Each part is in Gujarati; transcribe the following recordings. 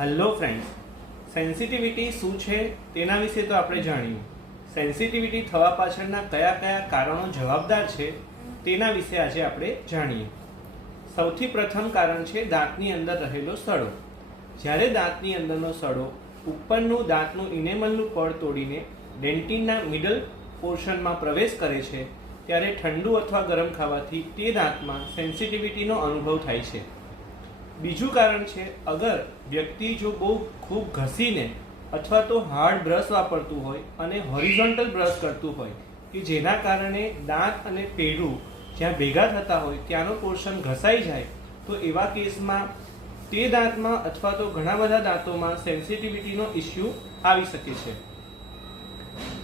હેલો ફ્રેન્ડ્સ, સેન્સિટિવિટી શું છે તેના વિશે તો આપણે જાણ્યું. સેન્સિટિવિટી થવા પાછળના કયા કયા કારણો જવાબદાર છે તેના વિશે આજે આપણે જાણીએ. સૌથી પ્રથમ કારણ છે દાંતની અંદર રહેલો સડો. જ્યારે દાંતની અંદરનો સડો ઉપરનું દાંતનું ઇનેમલનું પડ તોડીને ડેન્ટિનના મિડલ પોર્શનમાં પ્રવેશ કરે છે ત્યારે ઠંડુ અથવા ગરમ ખાવાથી તે દાંતમાં સેન્સિટિવિટીનો અનુભવ થાય છે. બીજું કારણ છે, અગર વ્યક્તિ જો બહુ ખૂબ ઘસીને અથવા તો હાર્ડ બ્રશ વાપરતું હોય અને હોરિઝોન્ટલ બ્રશ કરતું હોય કે જેના કારણે દાંત અને પેઢું જ્યાં ભેગા થતા હોય ત્યાંનો પોર્શન ઘસાઈ જાય, તો એવા કેસમાં તે દાંતમાં અથવા તો ઘણા બધા દાંતોમાં સેન્સિટિવિટીનો ઇસ્યુ આવી શકે છે.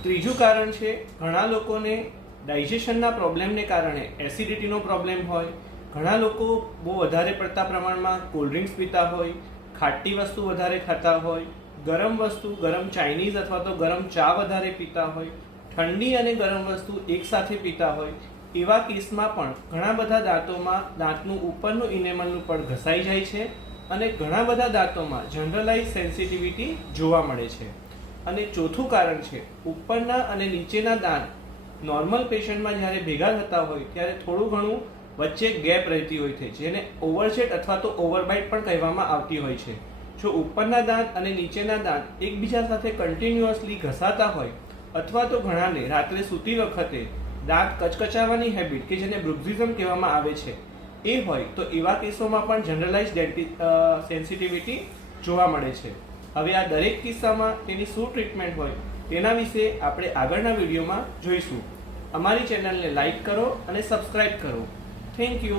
ત્રીજું કારણ છે, ઘણા લોકોને ડાયજેશનના પ્રોબ્લેમને કારણે એસિડિટીનો પ્રોબ્લેમ હોય, ઘણા લોકો બહુ વધારે પડતા પ્રમાણમાં કોલ્ડ ડ્રિંક્સ પીતા હોય, ખાટી વસ્તુ વધારે ખાતા હોય, ગરમ વસ્તુ ગરમ ચાઇનીઝ અથવા તો ગરમ ચા વધારે પીતા હોય, ઠંડી અને ગરમ વસ્તુ એકસાથે પીતા હોય, એવા કેસમાં પણ ઘણા બધા દાંતોમાં દાંતનું ઉપરનું ઇનેમલનું પડ ઘસાઈ જાય છે અને ઘણા બધા દાંતોમાં જનરલાઇઝ સેન્સિટિવિટી જોવા મળે છે. અને ચોથું કારણ છે, ઉપરના અને નીચેના દાંત નોર્મલ પેશન્ટમાં જ્યારે ભેગા થતા હોય ત્યારે થોડું ઘણું વચ્ચે ગેપ રહેતી હોય છે, જેને ઓવરસેટ અથવા તો ઓવરબાઇટ પણ કહેવામાં આવતી હોય છે. જો ઉપરના દાંત અને નીચેના દાંત એકબીજા સાથે કન્ટિન્યુઅસલી ઘસાતા હોય અથવા તો ઘણાને રાત્રે સૂતી વખતે દાંત કચકચાવવાની હેબિટ કે જેને બ્રુક્સિઝમ કહેવામાં આવે છે એ હોય, તો એવા કેસોમાં પણ જનરલાઇઝ સેન્સિટિવિટી જોવા મળે છે. હવે આ દરેક કિસ્સામાં તેની શું ટ્રીટમેન્ટ હોય તેના વિશે આપણે આગળના વિડીયોમાં જોઈશું. અમારી ચેનલને લાઈક કરો અને સબસ્ક્રાઇબ કરો. Thank you.